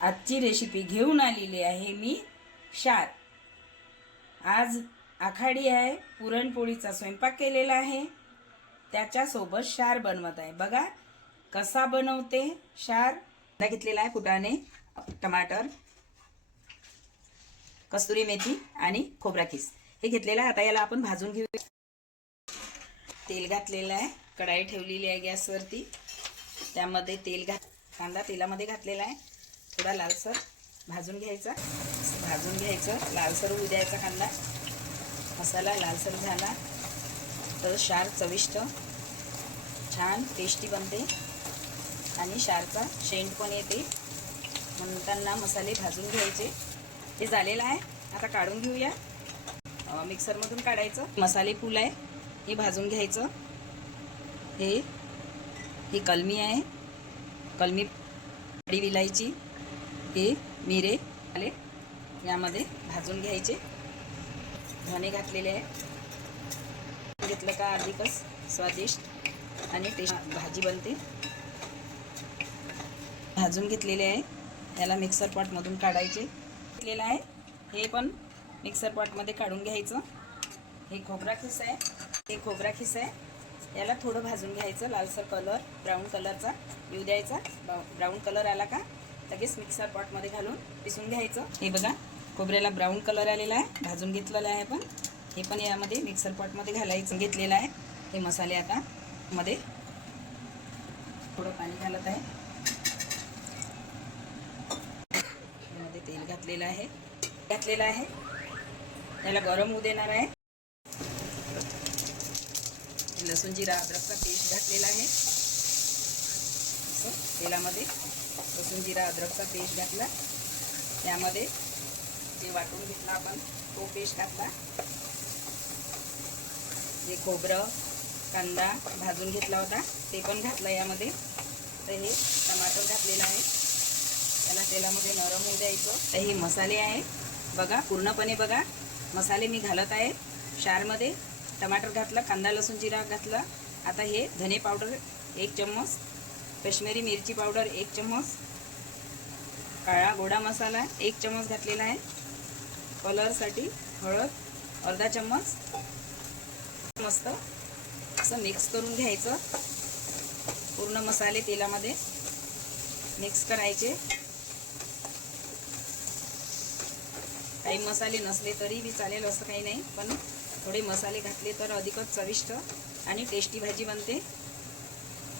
आजची रेसिपी घेऊन आलेली आहे मी शार. आज आखाडी आहे पुरणपोळीचा स्वयंपाक केलेला आहे. त्याच्यासोबत शार बनवत आहे. बघा कसा बनवते शार. घेतलेला आहे फुटाणे टमाटर कस्तुरी मेथी आणि खोबरा किस. हे घेतलेलं आहे. आता याला आपण भाजून घेऊ. तेल घातलेलं आहे. कढाई ठेवलेली आहे गॅसवरती. त्यामध्ये तेल घात कांदा तेलामध्ये घातलेला आहे. थोडा लालसर भाजून घ्यायचा. भाजून घ्यायचं. लालसर होऊ द्यायचा कांदा. मसाला लालसर झाला. तर शार चविष्ट. छान टेस्टी बनते. आणि शारचा शेंट पण येते. म्हणताना मसाले भाजून घ्यायचे. हे झालेलं आहे. आता काढून घेऊया. मिक्सरमधून काढायचं. मसाले फूल आहे. हे भाजून घ्यायचं. हे ही कलमी आहे. कलमी बडी विलायची. हे मिरे आले. यामध्ये भाजून घ्यायचे. धने घातलेले आहे. घेतलं का अधिकच स्वादिष्ट आणि टेस्ट भाजी बनते. भाजून घेतलेले आहे. याला मिक्सर पॉटमधून काढायचे. घेतलेलं आहे. हे पण मिक्सर पॉटमध्ये काढून घ्यायचं. हे खोबरा खिस आहे. हे खोबरा खिस आहे. याला थोडं भाजून घ्यायचं. लालसर कलर ब्राऊन कलरचा येऊ द्यायचा. ब्राऊन कलर आला का? लगेच मिक्सर पॉटमध्ये घालून पिसून घ्यायचं. हे बघा खोबऱ्याला ब्राऊन कलर आलेला आहे भाजून घेतलेलं आहे पण हे पण यामध्ये मिक्सर पॉटमध्ये घालायचं घेतलेलं आहे. हे मसाले आता मध्ये थोडं पाणी घालत आहे. यामध्ये तेल घातलेलं आहे. घातलेलं आहे. त्याला गरम होऊ देणार आहे. लसूण जिरा अद्रकचा पेस्ट घातलेला आहे. तेलामध्ये लसूण जिरा अद्रकचा पेस्ट घातला. त्यामध्ये जे वाटून घेतला आपण तो पेस्ट घातला. जे खोबरं कांदा भाजून घेतला होता ते पण घातलं यामध्ये. तर हे टमाटर घातलेलं आहे. त्याला तेलामध्ये नरम होऊ द्यायचं. तर हे मसाले आहे. बघा पूर्णपणे बघा. मसाले मी घालत आहे. शारमध्ये टमाटर घातलं कांदा लसूण जिरा घातलं. आता हे धने पावडर एक चम्मच कश्मीरी मिरची पावडर एक चम्मच. काळा गोडा मसाला एक चम्मच घातलेला आहे. कलरसाठी हळद अर्धा चम्मच. मस्त असं मिक्स करून घ्यायचं. पूर्ण मसाले तेलामध्ये मिक्स करायचे. काही मसाले नसले तरी बी चालेल असं काही नाही पण थोडे मसाले घातले तर अधिकच चविष्ट आणि टेस्टी भाजी बनते.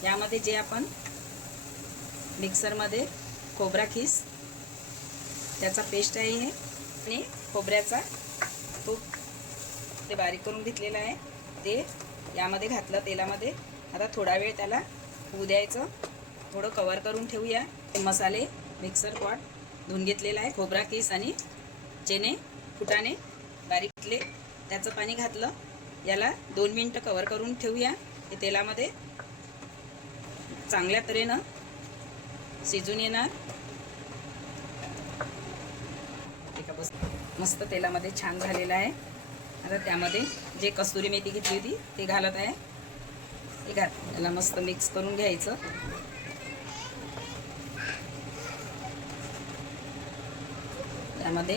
यामध्ये जे आपण मिक्सरमध्ये खोबरा खीस त्याचा पेस्ट आहे हे आणि खोबऱ्याचा तूप ते बारीक करून घेतलेलं आहे. ते यामध्ये घातलं तेलामध्ये. आता थोडा वेळ त्याला होऊ द्यायचं. थोडं कवर करून ठेवूया. ते मसाले मिक्सर पॉट धुवून घेतलेला आहे. खोबरा किस आणि चेने फुटाने बारीक घेतले. त्याचं पाणी घातलं. याला दोन मिनटं कवर करून ठेवूया. हे तेलामध्ये चांगल्या तऱ्हेनं शिजून येणार. एका बस मस्त तेलामध्ये छान झालेलं आहे. आता त्यामध्ये जे कस्तुरी मेथी घेतली होती ते घालत आहे. ते घात त्याला मस्त मिक्स करून घ्यायचं. त्यामध्ये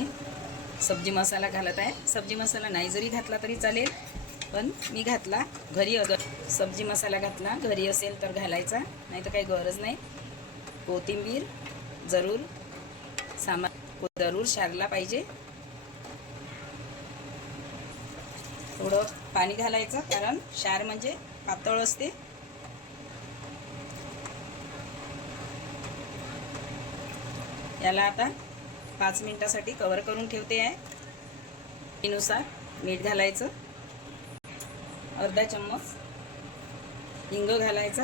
सब्जी मसाला घालत आहे. सब्जी मसाला नाही जरी घातला तरी चालेल पण मी घातला घरी अगर सब्जी मसाला घातला. घरी असेल तर घालायचा. नाही तर काही गरज नाही. कोथिंबीर जरूर सामा जरूर शारला पाहिजे. थोडं पाणी घालायचं कारण शार म्हणजे पातळ असते. याला आता पाच मिनिटासाठी कवर करून ठेवते आहे. नुसार मीठ घालायचं. अर्धा चम्मच हिंग घालायचा.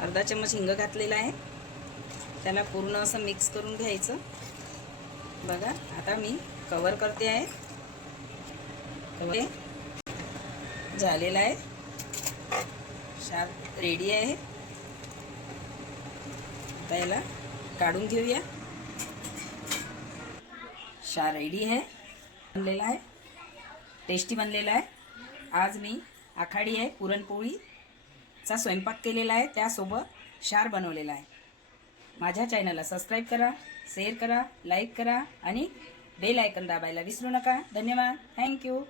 अर्धा चम्मच हिंग घातलेला आहे. त्याला पूर्ण असं मिक्स करून घ्यायचं. बघा आता मी कवर करते आहे. कवर झालेला आहे. शार रेडी आहे. आता याला काढून घेऊया. शार रेडी आहे. बनलेला आहे. टेस्टी बनलेला आहे. आज मी आखाडी आहे पुरणपोळीचा स्वयंपाक केलेला आहे त्यासोबत शार बनवलेला आहे. माझ्या चॅनलला सबस्क्राईब करा शेअर करा लाईक करा आणि बेल आयकन दाबायला विसरू नका. धन्यवाद. थँक्यू